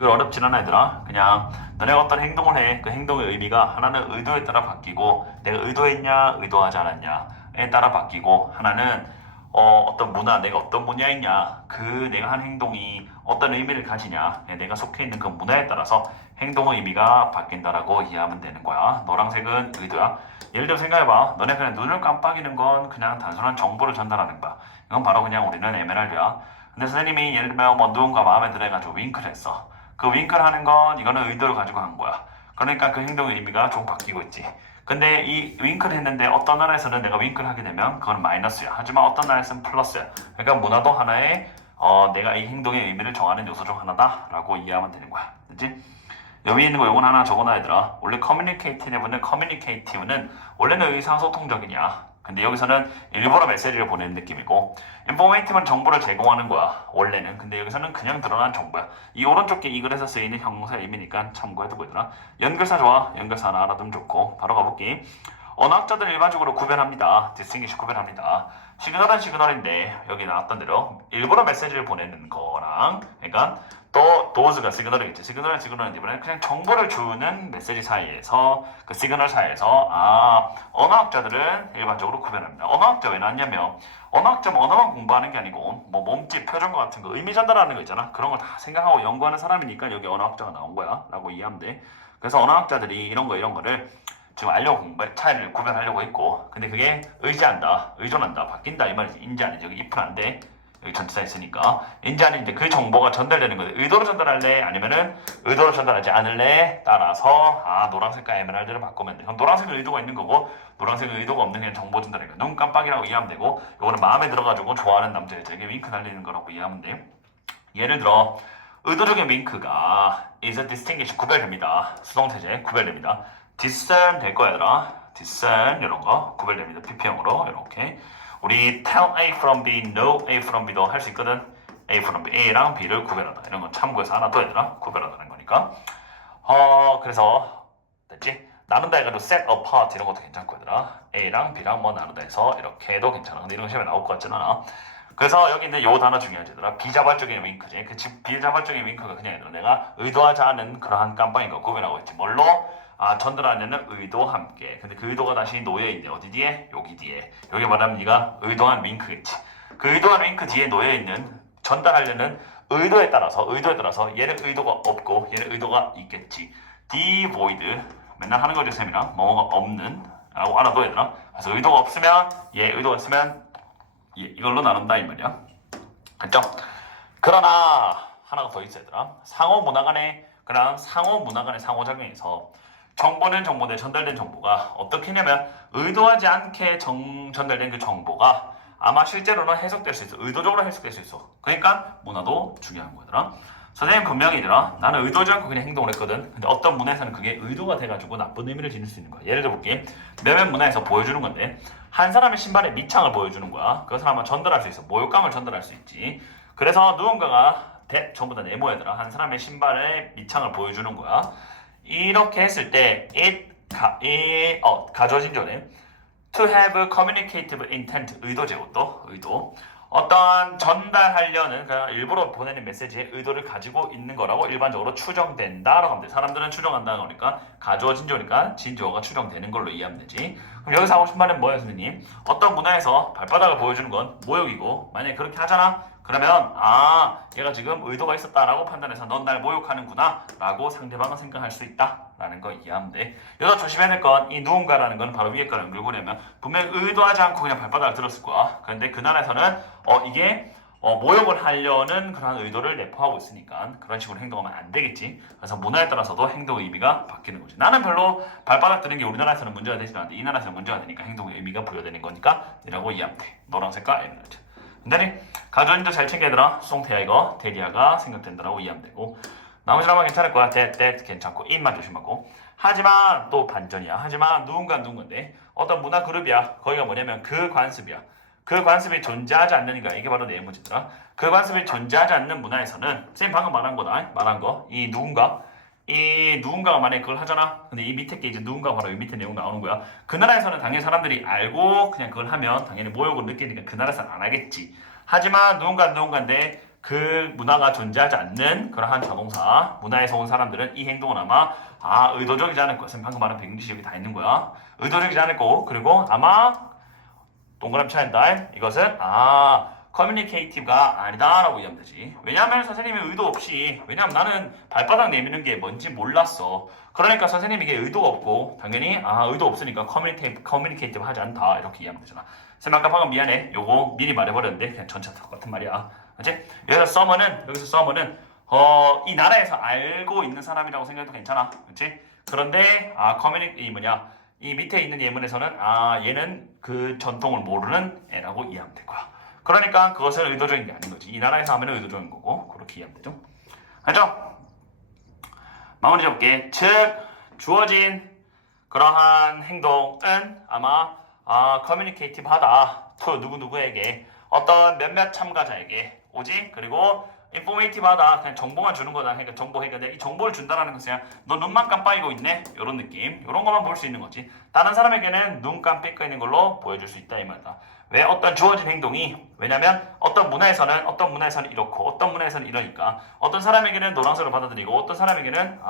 그걸 어렵진 않아 얘들아. 그냥 너네가 어떤 행동을 해. 그 행동의 의미가 하나는 의도에 따라 바뀌고 내가 의도했냐 의도하지 않았냐에 따라 바뀌고 하나는 어떤 문화 내가 어떤 분야있냐 그 내가 한 행동이 어떤 의미를 가지냐 내가 속해 있는 그 문화에 따라서 행동의 의미가 바뀐다라고 이해하면 되는 거야. 노란색은 의도야. 예를 들어 생각해봐. 너네 그냥 눈을 깜빡이는 건 그냥 단순한 정보를 전달하는 거야. 이건 바로 그냥 우리는 에메랄드야. 근데 선생님이 예를 들면 뭐 누군가 마음에 들어가지고 윙크를 했어. 그 윙크를 하는 건 이거는 의도를 가지고 한 거야. 그러니까 그 행동의 의미가 좀 바뀌고 있지. 근데 이 윙크를 했는데 어떤 나라에서는 내가 윙크를 하게 되면 그건 마이너스야. 하지만 어떤 나라에서는 플러스야. 그러니까 문화도 하나의 내가 이 행동의 의미를 정하는 요소 중 하나다라고 이해하면 되는 거야. 그치? 여기 있는 거 요건 하나 적어놔 얘들아. 원래 커뮤니케이티브는 원래는 의사소통적이냐. 근데 여기서는 일부러 메시지를 보내는 느낌이고 인포메이티브는 정보를 제공하는 거야 원래는. 근데 여기서는 그냥 드러난 정보야. 이 오른쪽 게 이 글에서 쓰이는 형용사의 의미니까 참고해두고 있더라. 연결사 좋아. 연결사 하나 알아두면 좋고 바로 가볼게. 언어학자들은 일반적으로 구별합니다. distinguish 구별합니다. 시그널은 시그널인데 여기 나왔던 대로 일부러 메시지를 보내는 거랑 그러니까 또 does가 시그널이겠지. 시그널은 시그널인데 이번에는 그냥 정보를 주는 메시지 사이에서 그 시그널 사이에서 언어학자들은 일반적으로 구별합니다. 언어학자 왜 나왔냐면 언어학자는 언어만 공부하는 게 아니고 뭐 몸짓, 표정과 같은 거 의미 전달하는 거 있잖아. 그런 걸 다 생각하고 연구하는 사람이니까 여기 언어학자가 나온 거야 라고 이해하면 돼. 그래서 언어학자들이 이런 거를 지금 차이를 구별하려고 했고 근데 그게 의지한다, 의존한다, 바뀐다 이 말이지. 인지 아니지. 여기 if는 안 돼. 여기 전치사 있으니까 인지 아닌지 그 정보가 전달되는 거지. 의도로 전달할래 아니면은 의도로 전달하지 않을래 따라서 노란 색깔 에메랄드를 바꾸면 돼. 그럼 노란색은 의도가 있는 거고 노란색은 의도가 없는 그냥 정보 전달이니까 눈 깜빡이라고 이해하면 되고 요거는 마음에 들어가지고 좋아하는 남자 여자에게 윙크 날리는 거라고 이해하면 돼. 예를 들어 의도적인 윙크가 is a distinguish 구별됩니다. 수동태제 구별됩니다. discern 될 거야 얘들아. discern 이런 거 구별됩니다. pp형으로 이렇게 우리 tell A from B, know A from B도 할 수 있거든. A from B, A랑 B를 구별하다 이런 건 참고해서 하나 더 얘들아. 구별하다는 거니까 그래서 됐지? 나눈다 해가지고 set apart 이런 것도 괜찮고 얘들아. A랑 B랑 뭐 나누다 해서 이렇게 해도 괜찮아. 근데 이런 거 시험에 나올 것 같진 않아. 그래서 여기 있는 요 단어 중요하지 얘들아. 비자발적인 윙크지. 그 비자발적인 윙크가 그냥 얘들아 내가 의도하지 않은 그러한 깜빡인 거 구별하고 있지. 뭘로? 전달하려는 의도와 함께. 근데 그 의도가 다시 놓여있네. 어디 뒤에? 여기 뒤에. 여기 말하면 네가 의도한 윙크겠지. 그 의도한 윙크 뒤에 놓여있는 전달하려는 의도에 따라서 얘는 의도가 없고 얘는 의도가 있겠지. devoid 맨날 하는 거죠 쌤이랑 뭐가 없는 라고 알아둬야 되나? 그래서 의도가 없으면 의도가 있으면 이걸로 나눈다 이 말이야. 그렇죠? 그러나 하나가 더 있어야 되나? 상호 문화 간의 상호작용에서 정보는 정보인데 전달된 정보가 어떻게 했냐면 의도하지 않게 전달된 그 정보가 아마 실제로는 해석될 수 있어. 의도적으로 해석될 수 있어. 그러니까 문화도 중요한 거더라. 선생님 분명히 얘들아 나는 의도하지 않고 그냥 행동을 했거든. 근데 어떤 문화에서는 그게 의도가 돼가지고 나쁜 의미를 지닐 수 있는 거야. 예를 들어 볼게. 몇몇 문화에서 보여주는 건데 한 사람의 신발의 밑창을 보여주는 거야. 그것을 아마 전달할 수 있어. 모욕감을 전달할 수 있지. 그래서 누군가가 전부 다 네모애들아 한 사람의 신발의 밑창을 보여주는 거야. 이렇게 했을 때 가져진 전에 to have communicative intent 의도 제곱도 의도 어떤 전달하려는 그냥 일부러 보내는 메시지의 의도를 가지고 있는 거라고 일반적으로 추정된다라고 하면 돼. 사람들은 추정한다는 거니까 가주어진 조니까 진주어가 추정되는 걸로 이해하면 되지. 그럼 여기서 하고 싶은 말은 뭐예요 선생님? 어떤 문화에서 발바닥을 보여주는 건 모욕이고 만약에 그렇게 하잖아? 그러면 얘가 지금 의도가 있었다라고 판단해서 넌 날 모욕하는구나 라고 상대방은 생각할 수 있다 라는 거 이해하면 돼. 여기서 조심해야 될 건 이 누군가라는 건 바로 위에 거를 연결고려면 분명히 의도하지 않고 그냥 발바닥을 들었을 거야. 그런데 그 나라에서는 이게 모욕을 하려는 그런 의도를 내포하고 있으니까 그런 식으로 행동하면 안 되겠지. 그래서 문화에 따라서도 행동의 의미가 바뀌는 거지. 나는 별로 발바닥 드는 게 우리나라에서는 문제가 되지 않는데 이 나라에서는 문제가 되니까 행동의 의미가 부여되는 거니까 이라고 이해하면 돼. 노란색과 에메랄드. 근데 가전인도 잘 챙겨 얘들아. 수동태야 이거 대리아가 생각된다라고 이해하면 되고 나머지는 괜찮을 거야. that 괜찮고 it만 조심하고. 하지만 또 반전이야. 하지만 누군가인데 어떤 문화 그룹이야. 거기가 뭐냐면 그 관습이야. 그 관습이 존재하지 않는가 이게 바로 내용문제더라. 그 관습이 존재하지 않는 문화에서는 쌤 방금 말한 거 이 누군가가 만약에 그걸 하잖아. 근데 이 밑에 게 이제 누군가 바로 이 밑에 내용 나오는 거야. 그 나라에서는 당연히 사람들이 알고 그냥 그걸 하면 당연히 모욕을 느끼니까 그 나라에서는 안 하겠지. 하지만 누군가인데 그 문화가 존재하지 않는 그러한 자동사, 문화에서 온 사람들은 이 행동은 아마 의도적이지 않을 거야. 방금 말한 백인지 여기 다 있는 거야. 의도적이지 않을 거고, 그리고 아마 동그라미 쳐낸다. 이것은 커뮤니케이티브가 아니다라고 이해하면 되지. 왜냐하면 선생님이 의도 없이, 왜냐하면 나는 발바닥 내미는 게 뭔지 몰랐어. 그러니까 선생님에게 의도가 없고, 당연히 의도 없으니까 커뮤니케이티브 하지 않다 이렇게 이해하면 되잖아. 선생님 아까 방금 미안해. 요거 미리 말해버렸는데 그냥 전체 다 똑같은 말이야. 그렇지? 여기서 서머는 이 나라에서 알고 있는 사람이라고 생각해도 괜찮아. 그렇지? 그런데 이 밑에 있는 예문에서는 얘는 그 전통을 모르는 애라고 이해하면 될 거야. 그러니까 그것은 의도적인 게 아닌 거지. 이 나라에서 하면 의도적인 거고 그렇게 이해하면 되죠. 알죠? 마무리 해볼게. 즉 주어진 그러한 행동은 아마 커뮤니케이티브하다. to 누구누구에게 어떤 몇몇 참가자에게 오지. 그리고 인포메이티브하다. 그냥 정보만 주는 거다. 그러니까 이 정보를 준다라는 것은 그냥 너 눈만 깜빡이고 있네. 이런 느낌. 이런 것만 볼 수 있는 거지. 다른 사람에게는 눈 깜빡이고 있는 걸로 보여줄 수 있다 이 말이다. 왜 어떤 주어진 행동이 왜냐면 어떤 문화에서는 이렇고 어떤 문화에서는 이러니까 어떤 사람에게는 노란색으로 받아들이고 어떤 사람에게는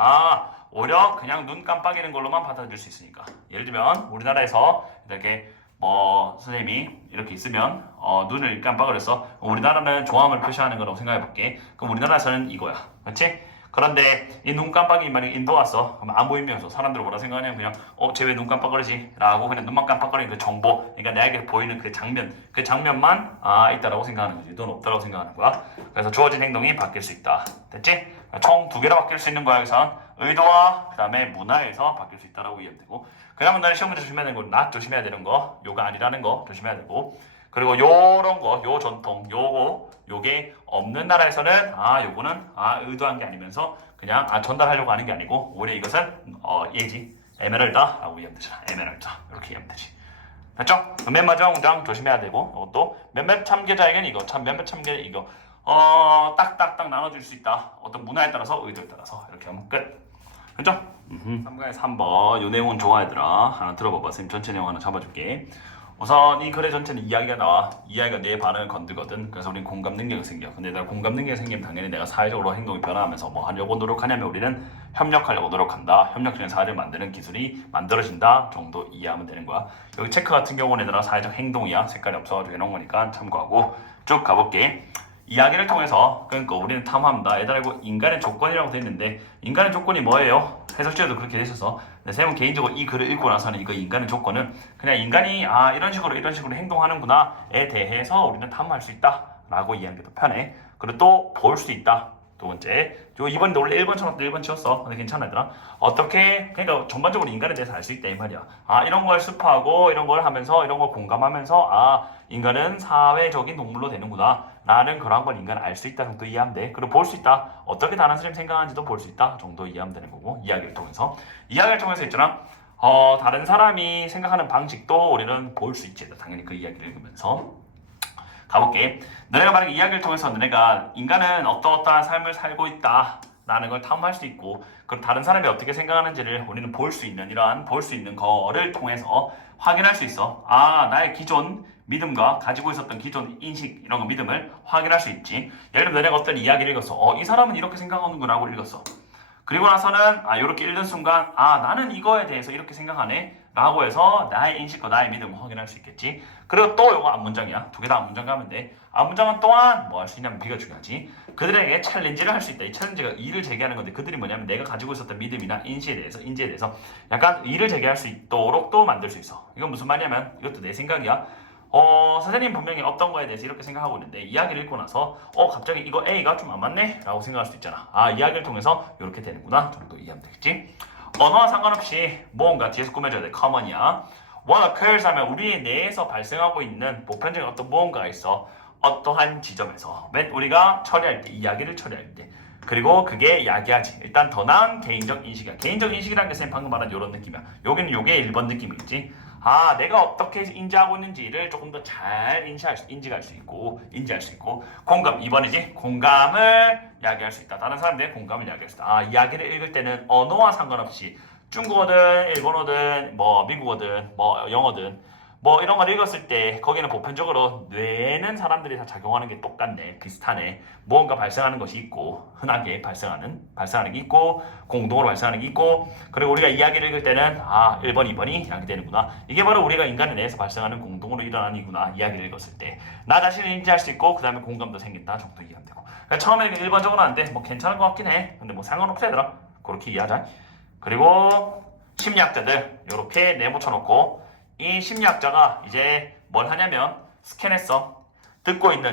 오히려 그냥 눈 깜빡이는 걸로만 받아들일 수 있으니까. 예를 들면 우리나라에서 이렇게 선생님이 이렇게 있으면 눈을 깜빡거려서 우리나라는 좋아함을 표시하는 거라고 생각해 볼게. 그럼 우리나라에서는 이거야. 그렇지? 그런데 이 눈 깜빡이 만약에 인도 왔어. 그럼 안 보이면서 사람들은 뭐라 생각하냐면 그냥 쟤 왜 눈 깜빡거리지? 라고 그냥 눈만 깜빡거리는 그 정보, 그러니까 내에게 보이는 그 장면만 있다라고 생각하는 거지. 넌 없다라고 생각하는 거야. 그래서 주어진 행동이 바뀔 수 있다. 됐지? 총 두 개로 바뀔 수 있는 거야. 여기선 의도와 그 다음에 문화에서 바뀔 수 있다라고 이해하면 되고, 그다음에 너는 시험 문제 조심해야 되는 거, 낫 조심해야 되는 거, 요가 아니라는 거 조심해야 되고, 그리고 요런 거, 요 전통, 요게 없는 나라에서는 요거는 의도한 게 아니면서 그냥 전달하려고 하는 게 아니고 오히려 이것은 얘지 에메랄다라고 이해하면 되잖아. 에메랄다 이렇게 이해하면 되지. 됐죠? 맨 마지막 문장 조심해야 되고, 이것도 몇몇 참가자에게는 몇몇 참가자 이거 딱딱딱 나눠줄 수 있다. 어떤 문화에 따라서 의도에 따라서 이렇게 하면 끝. 그죠? 3강의 3번 요 내용은 좋아 얘들아. 하나 들어봐봐. 선생님 전체 내용 하나 잡아줄게. 우선 이 글의 전체는 이야기가 나와. 이야기가 내 반응을 건들거든. 그래서 우리는 공감 능력이 생겨. 근데 내가 공감 능력이 생기면 당연히 내가 사회적으로 행동이 변화하면서 뭐 하려고 노력하냐면 우리는 협력하려고 노력한다. 협력적인 사회를 만드는 기술이 만들어진다 정도 이해하면 되는 거야. 여기 체크 같은 경우는 얘들아 사회적 행동이야. 색깔이 없어가지고 해놓은 거니까 참고하고 쭉 가볼게. 이야기를 통해서 그러니까 우리는 탐험한다. 얘들아 이거 인간의 조건이라고 돼 있는데 인간의 조건이 뭐예요? 해설지에도 그렇게 돼 있어서 쌤은 개인적으로 이 글을 읽고 나서는 이거 인간의 조건은 그냥 인간이 이런 식으로 행동하는구나에 대해서 우리는 탐험할 수 있다 라고 이해하는 게 더 편해. 그리고 또 볼 수 있다. 두 번째, 요 이번에 원래 1번 쳐놨다 1번 치웠어. 근데 괜찮아 얘들아. 어떻게 그러니까 전반적으로 인간에 대해서 알 수 있다 이 말이야. 이런 걸 습하고 이런 걸 하면서 이런 걸 공감하면서 인간은 사회적인 동물로 되는구나 라는 그런 걸 인간은 알 수 있다 정도 이해하면 돼. 그리고 볼 수 있다. 어떻게 다른 사람이 생각하는지도 볼 수 있다 정도 이해하면 되는 거고, 이야기를 통해서 있잖아. 다른 사람이 생각하는 방식도 우리는 볼 수 있지. 당연히 그 이야기를 읽으면서 가볼게. 너네가 만약에 이야기를 통해서 너네가 인간은 어떠어떠한 삶을 살고 있다 라는 걸 탐험할 수 있고, 그럼 다른 사람이 어떻게 생각하는지를 우리는 볼 수 있는 거를 통해서 확인할 수 있어. 나의 기존 믿음과 가지고 있었던 기존 인식 이런 거 믿음을 확인할 수 있지. 예를 들면 너네가 어떤 이야기를 읽었어. 이 사람은 이렇게 생각하는구나 하고 읽었어. 그리고 나서는 이렇게 읽는 순간 나는 이거에 대해서 이렇게 생각하네 라고 해서 나의 인식과 나의 믿음을 확인할 수 있겠지. 그리고 또 이거 앞문장이야. 두 개 다 앞문장 가면 돼. 앞문장은 또한 뭐 할 수 있냐면 B가 중요하지. 그들에게 챌린지를 할 수 있다. 이 챌린지가 이의를 제기하는 건데 그들이 뭐냐면 내가 가지고 있었던 믿음이나 인지에 대해서 약간 이의를 제기할 수 있도록 또 만들 수 있어. 이건 무슨 말이냐면 이것도 내 생각이야. 선생님 분명히 어떤 거에 대해서 이렇게 생각하고 있는데 이야기를 읽고 나서 갑자기 이거 A가 좀 안 맞네? 라고 생각할 수도 있잖아. 이야기를 통해서 이렇게 되는구나 정도 이해하면 되겠지. 언어와 상관없이 무언가 뒤에서 꾸며줘야 돼. common이야. what occurs 하면 우리 내에서 발생하고 있는 보편적인 어떤 무언가가 있어. 어떠한 지점에서 우리가 처리할 때, 이야기를 처리할 때, 그리고 그게 야기하지. 일단 더 나은 개인적 인식이야. 개인적 인식이라는 게 쌤 방금 말한 이런 느낌이야. 여기는 요게 1번 느낌이겠지. 내가 어떻게 인지하고 있는지를 조금 더 잘 인지할 수 있고 공감 2번이지. 공감을 야기할 수 있다. 다른 사람들의 공감을 야기할 수 있다. 이야기를 읽을 때는 언어와 상관없이 중국어든 일본어든 뭐 미국어든 뭐 영어든 뭐 이런 걸 읽었을 때 거기는 보편적으로 뇌는 사람들이 다 작용하는 게 똑같네, 비슷하네. 무언가 발생하는 것이 있고, 흔하게 발생하는 게 있고, 공동으로 발생하는 게 있고, 그리고 우리가 이야기를 읽을 때는 1번, 2번이 이렇게 되는구나. 이게 바로 우리가 인간의 뇌에서 발생하는 공동으로 일어나는 이구나. 이야기를 읽었을 때 나 자신을 인지할 수 있고, 그 다음에 공감도 생긴다 정도 이해하면 되고. 그러니까 처음에는 일반적으로 하는데 뭐 괜찮은 것 같긴 해. 근데 뭐 상관없어 얘들아. 그렇게 이해하자. 그리고 심리학자들 이렇게 내모쳐놓고, 이 심리학자가 이제 뭘 하냐면 스캔했어.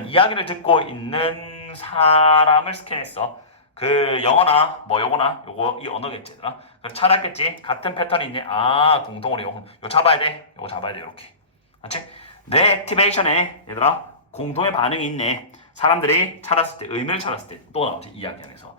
이야기를 듣고 있는 사람을 스캔했어. 그 영어나 뭐 요거나 요거 이 언어겠지 얘들아. 찾았겠지. 같은 패턴이 있네. 공동으로 요거 잡아야 돼. 요거 잡아야 돼. 이렇게. 맞지? 뇌 액티베이션에 얘들아 공동의 반응이 있네. 사람들이 찾았을 때, 의미를 찾았을 때 또 나오지. 이야기 안에서.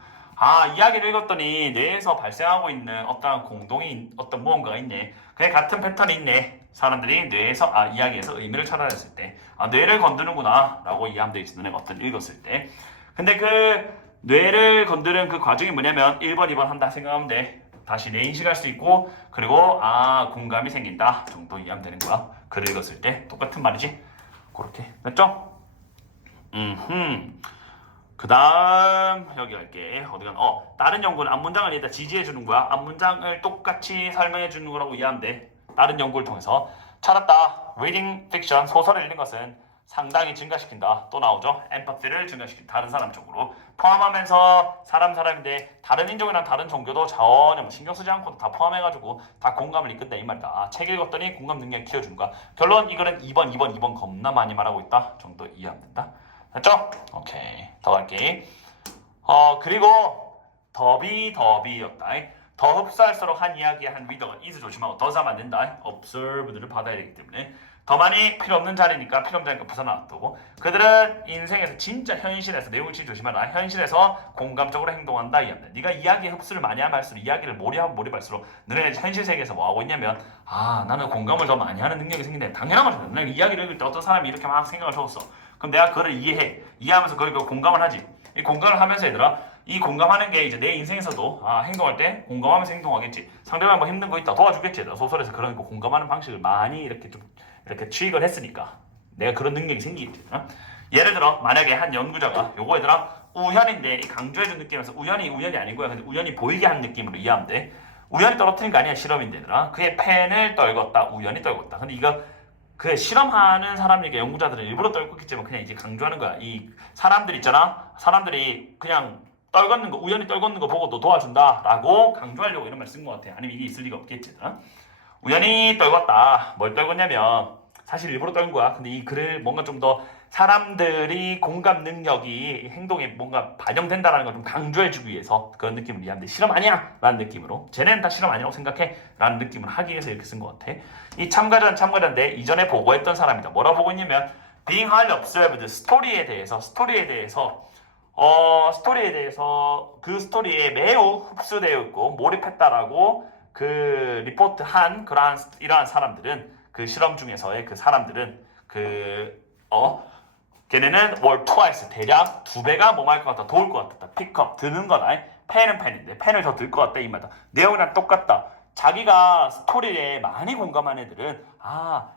이야기를 읽었더니 뇌에서 발생하고 있는 어떤 공동이, 어떤 무언가가 있네. 그게 같은 패턴이 있네. 사람들이 뇌에서, 이야기에서 의미를 찾아냈을 때, 뇌를 건드는구나 라고 이해하면 되겠지. 너네가 어떤 읽었을 때. 근데 그 뇌를 건드는 그 과정이 뭐냐면 1번, 2번 한다 생각하면 돼. 다시 뇌인식할 수 있고, 그리고 공감이 생긴다 정도 이해하면 되는 거야. 글을 읽었을 때 똑같은 말이지. 그렇게 됐죠? 그 다음 여기 갈게. 어디가 다른 연구는 앞문장을 일단 지지해 주는 거야. 앞문장을 똑같이 설명해 주는 거라고 이해하면 돼. 다른 연구를 통해서 찾았다. Reading fiction, 소설을 읽는 것은 상당히 증가시킨다. 또 나오죠. empathy를 증가시킨다. 다른 사람 쪽으로 포함하면서 사람인데 다른 인종이랑 다른 종교도 전혀 뭐 신경 쓰지 않고 다 포함해가지고 다 공감을 이끈다 이 말이다. 책 읽었더니 공감 능력 키워주는 거야. 결론 이거는 2번 겁나 많이 말하고 있다 정도 이해하면 된다. 됐죠? 오케이. 더 갈게. 그리고 더비였다. 더 흡수할수록 한 이야기의 한 리더가 is 조심하고 더 사면 안 된다. observe들을 받아야 되기 때문에 더 많이 필요 없는 자리니까 부산 나왔다고. 그들은 인생에서 진짜 현실에서 내용을 진짜 조심하라. 현실에서 공감적으로 행동한다 이합니다. 네가 이야기에 흡수를 많이 하면 할수록 이야기를 몰입할수록 너네 현실 세계에서 뭐 하고 있냐면 나는 공감을 더 많이 하는 능력이 생긴다. 당연한 거잖아. 내가 이야기를 읽을 때 어떤 사람이 이렇게 막 생각을 적었어. 그럼 내가 그걸 이해하면서 그걸 공감을 하지. 이 공감을 하면서 얘들아 이 공감하는 게 이제 내 인생에서도 행동할 때 공감하면서 행동하겠지. 상대방 뭐 힘든 거 있다 도와주겠지. 소설에서 그런 거 공감하는 방식을 많이 이렇게 취익을 했으니까 내가 그런 능력이 생기겠지. 예를 들어 만약에 한 연구자가 요거 얘들아 우연인데 강조해준 느낌에서 우연이 아니고요. 근데 우연히 보이게 하는 느낌으로 이해하면 돼. 우연히 떨어뜨린 거 아니야. 실험인데 얘들아 그의 펜을 떨궜다. 우연히 떨궜다. 근데 이거 그 실험하는 사람이니까 연구자들은 일부러 떨궜겠지만 그냥 이제 강조하는 거야. 이 사람들 있잖아. 사람들이 그냥 우연히 떨궜는 거 보고 너 도와준다 라고 강조하려고 이런 말 쓴 것 같아. 아니면 이게 있을 리가 없겠지. 우연히 떨궜다. 뭘 떨궜냐면 사실 일부러 떨은 거야. 근데 이 글을 뭔가 좀 더 사람들이 공감 능력이 행동에 뭔가 반영된다라는 걸 좀 강조해주기 위해서 그런 느낌을 이해하는데 실험 아니야 라는 느낌으로 쟤네는 다 실험 아니라고 생각해 라는 느낌을 하기 위해서 이렇게 쓴 것 같아. 이 참가자인데 이전에 보고했던 사람이다. 뭐라고 보고 있냐면 being highly observed 스토리에 대해서 그 스토리에 매우 흡수되어 있고 몰입했다라고 그 리포트한 이러한 사람들은 그 실험 중에서의 그 사람들은 걔네는 월 twice 대략 2배가 뭐할 것 같다 도울 것 같다 픽업 드는 거다. 펜은 펜인데 펜을 더 들 것 같다 이 말이다. 내용이랑 똑같다. 자기가 스토리에 많이 공감한 애들은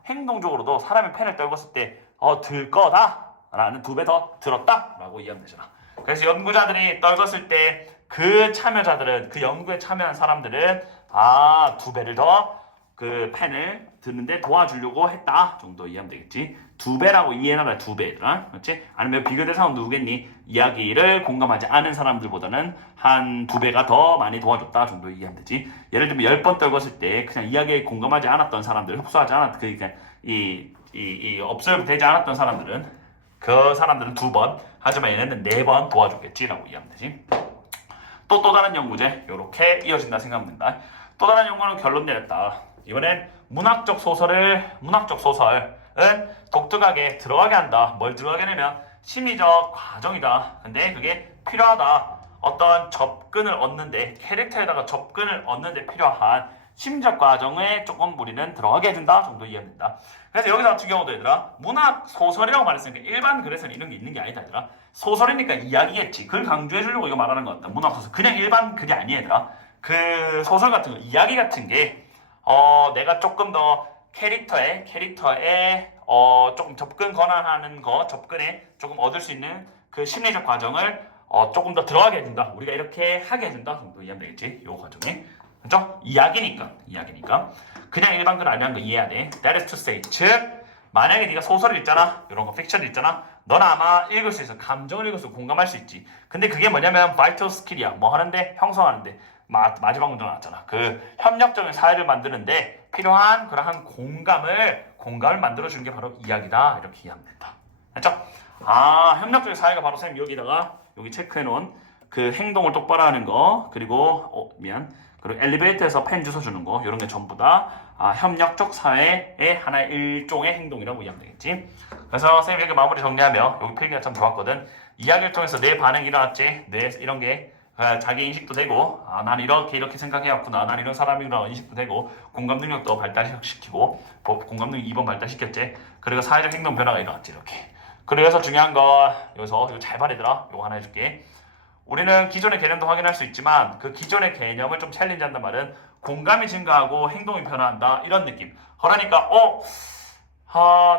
행동적으로도 사람이 펜을 떨궜을 때 들 거다 라는 2배 더 들었다 라고 이해하면 되잖아. 그래서 연구자들이 떨궜을 때 그 참여자들은 그 연구에 참여한 사람들은 2배를 더 그 펜을 드는데 도와주려고 했다 정도 이해하면 되겠지. 2배라고 이해해놔라. 2배 얘들아. 그렇지? 아니면 비교 대상은 누구겠니? 이야기를 공감하지 않은 사람들보다는 한 2배가 더 많이 도와줬다 정도 이해하면 되지. 예를 들면 10번 떨궜을 때 그냥 이야기에 공감하지 않았던 사람들, 흡수하지 않았던 그러니까 observe 되지 않았던 사람들은 그 사람들은 2번 하지만 얘네는 4번 도와줬겠지라고 이해하면 되지. 또 다른 연구제 이렇게 이어진다 생각하면 된다. 또 다른 연구는 결론 내렸다. 이번엔 문학적 소설은 독특하게 들어가게 한다. 뭘 들어가게 하냐면 심리적 과정이다. 근데 그게 필요하다. 어떤 접근을 얻는데 캐릭터에다가 접근을 얻는데 필요한 심리적 과정에 조금 우리는 들어가게 해준다 정도 이해하면 된다. 그래서 여기서 같은 경우도 얘들아 문학 소설이라고 말했으니까 일반 글에서는 이런 게 있는 게 아니다 얘들아. 소설이니까 이야기겠지. 글 강조해 주려고 이거 말하는 것 같다. 문학 소설 그냥 일반 글이 아니야 얘들아. 그 소설 같은 거 이야기 같은 게 내가 조금 더 캐릭터에 조금 접근 권한하는 거, 접근에 조금 얻을 수 있는 그 심리적 과정을 조금 더 들어가게 해준다. 우리가 이렇게 하게 해준다 정도 이해하면 되겠지? 요 과정에. 그죠? 이야기니까. 그냥 일반 글 아니라는 거 이해해야 돼. That is to say. 즉, 만약에 네가 소설을 읽잖아. 이런 거 픽션을 읽잖아. 넌 아마 읽을 수 있어. 감정을 읽을 수 있고 공감할 수 있지. 근데 그게 뭐냐면 vital skill이야. 뭐 하는데? 형성하는데. 마지막 문장 나왔잖아. 그 협력적인 사회를 만드는데 필요한 그러한 공감을 만들어주는 게 바로 이야기다. 이렇게 이해하면 된다. 됐죠? 협력적인 사회가 바로 선생님 여기다가 여기 체크해놓은 그 행동을 똑바로 하는 거 그리고 그리고 엘리베이터에서 펜 주워 주는 거 이런 게 전부 다 협력적 사회의 하나의 일종의 행동이라고 이해하면 되겠지. 그래서 선생님 여기 마무리 정리하며 여기 필기가 참 좋았거든. 이야기를 통해서 내 반응이 일어났지. 이런 게 자기 인식도 되고 난 이렇게 생각해왔구나. 난 이런 사람이구나 인식도 되고 공감 능력도 발달시키고 공감 능력 2번 발달시켰지. 그리고 사회적 행동 변화가 일어났지 이렇게. 그래서 중요한 거 여기서 이거 잘 말해들어. 이거 하나 해줄게. 우리는 기존의 개념도 확인할 수 있지만 그 기존의 개념을 좀 챌린지한단 말은 공감이 증가하고 행동이 변화한다 이런 느낌. 그러니까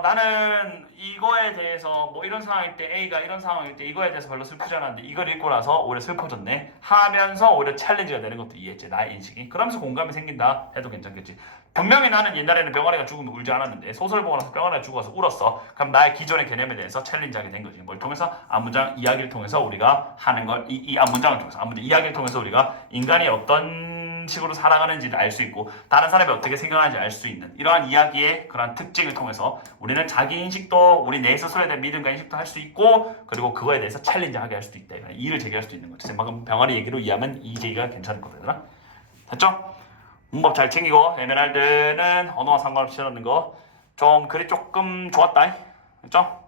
나는 이거에 대해서 뭐 이런 상황일 때 A가 이런 상황일 때 이거에 대해서 별로 슬프지 않았는데 이걸 읽고 나서 오히려 슬퍼졌네 하면서 오히려 챌린지가 되는 것도 이해했지. 나의 인식이. 그러면서 공감이 생긴다 해도 괜찮겠지. 분명히 나는 옛날에는 병아리가 죽으면 울지 않았는데 소설 보고 나서 병아리가 죽어서 울었어. 그럼 나의 기존의 개념에 대해서 챌린지하게 된 거지. 뭘 통해서? 앞문장 이야기를 통해서 우리가 하는 걸 이 앞문장을 통해서 앞문장 이야기를 통해서 우리가 인간이 어떤 식으로 살아가는지를 알 수 있고 다른 사람이 어떻게 생각하는지 알 수 있는 이러한 이야기의 그런 특징을 통해서 우리는 자기 인식도 우리 내 스스로에 대한 믿음과 인식도 할 수 있고 그리고 그거에 대해서 챌린지하게 할 수도 있다. 이의를 제기할 수도 있는 거지. 방금 병아리 얘기로 이해하면 이 제기가 괜찮을 거더라. 됐죠? 문법 잘 챙기고 에메랄드는 언어와 상관없이 해놓는 거 좀 글이 조금 좋았다. 됐죠?